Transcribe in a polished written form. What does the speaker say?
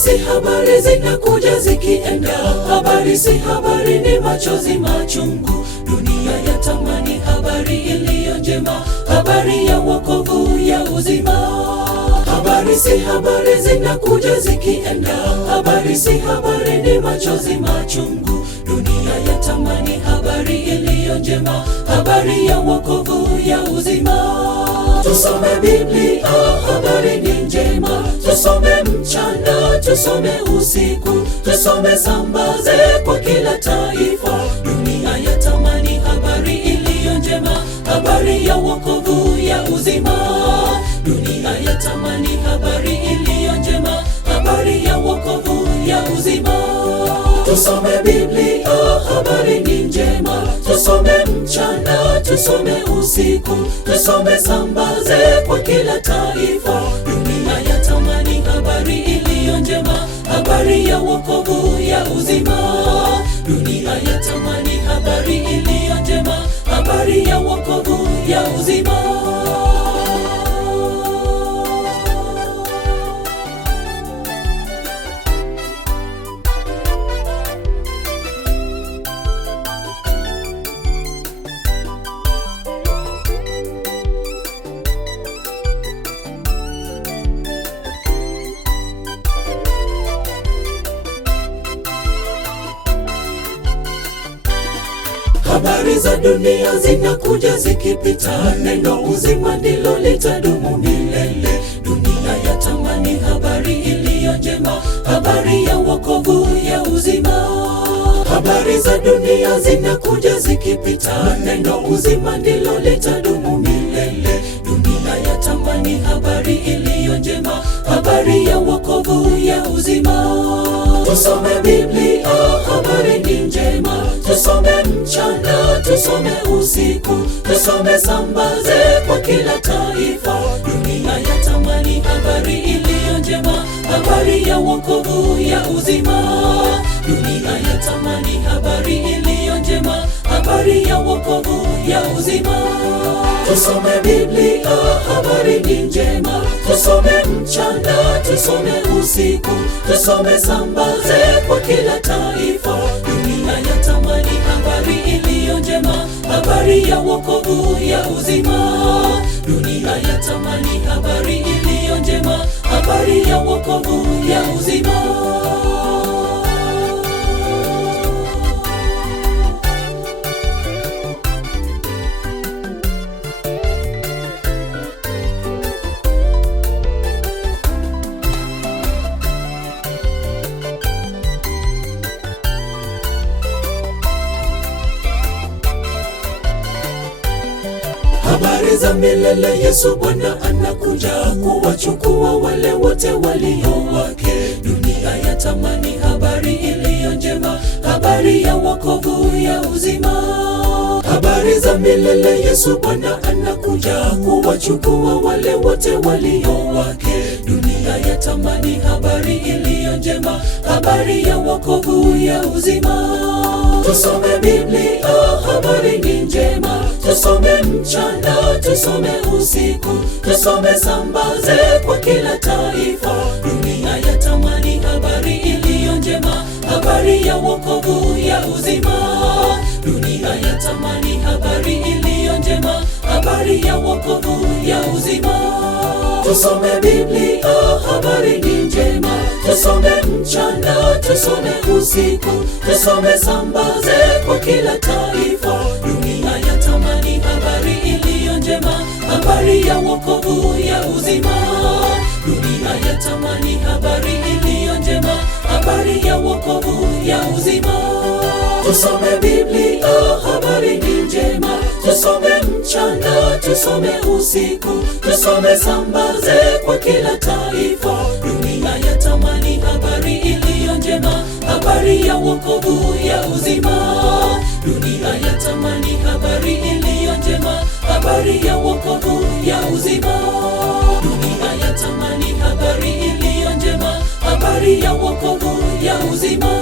si habari zinakuja zikienda, habari si habari, ni machozi machungu. Dunia yatamani habari iliyo njema, habari ya wokovu ya uzima. Habari si habari zinakuja zikienda, habari si habari, ni machozi machungu. Dunia yatamani habari iliyo njema, habari ya wokovu ya uzima. Tusome Biblia, habari ni njema. Tusome mchana, tusome usiku, tusome sambaze kwa kila taifa. Dunia yatamani habari iliyo njema, habari ya wokovu ya uzima. Dunia yatamani habari iliyo njema, habari ya wokovu ya uzima. Tusome Biblia, habari ni njema. Tusome mchana, tusome usiku, tusome sambaze kwa kila taifa. Dunia yatamani habari iliyo njema, habari ya wokovu ya uzima. Dunia yatamani habari iliyo njema, habari ya wokovu ya uzima. Habari za dunia zinakuja zikipita, neno uzima ndilo litadumu milele. Dunia yatamani habari iliyo njema, habari ya wokovu ya uzima. Habari za dunia zinakuja zikipita, neno uzima ndilo litadumu milele. Dunia yatamani habari iliyo njema, habari ya wokovu ya uzima. Tusome Biblia, habari ni njema. Tusome mchana, tusome usiku, tusome sambaze kwa kila taifa. Dunia yatamani habari iliyo njema, habari ya wokovu ya uzima. Dunia yatamani habari iliyo njema, habari ya wokovu ya uzima. Tusome Biblia, habari ni njema. Tusome mchana, tusome usiku, tusome sambaze kwa kila taifa. Dunia yatamani habari iliyo njema, habari ya wokovu ya uzima. Dunia yatamani habari iliyo njema, habari ya wokovu ya uzima. Habari za milele, Yesu Bwana anakuja kuwachukua wale wote walio wake. Dunia yatamani habari iliyo njema, habari ya wokovu ya uzima. Habari za milele, Yesu Bwana anakuja kuwachukua wale wote walio wake. Dunia yatamani habari iliyo njema, habari ya wokovu ya uzima. Tusome Biblia, habari ni njema. Tusome mchana, tusome usiku, tusome sambaze kwa kila taifa. Dunia yatamani habari iliyo njema, habari ya wokovu ya uzima. Dunia yatamani habari iliyo njema, habari ya wokovu ya uzima. Tusome Biblia, habari ni njema. Tusome mchana, tusome usiku, tusome sambaze kwa kila taifa. Dunia yatamani habari iliyo njema, habari ya wokovu ya uzima. Dunia yatamani habari iliyo njema, habari ya wokovu ya uzima. Tusome Biblia, habari ni njema. Tusome mchana, tusome usiku, tusome sambaze kwa kila taifa. Dunia yatamani habari iliyo njema, habari ya wokovu ya uzima. Dunia yatamani habari iliyo njema, habari ya wokovu ya uzima. Dunia yatamani habari iliyo njema, habari ya wokovu ya uzima.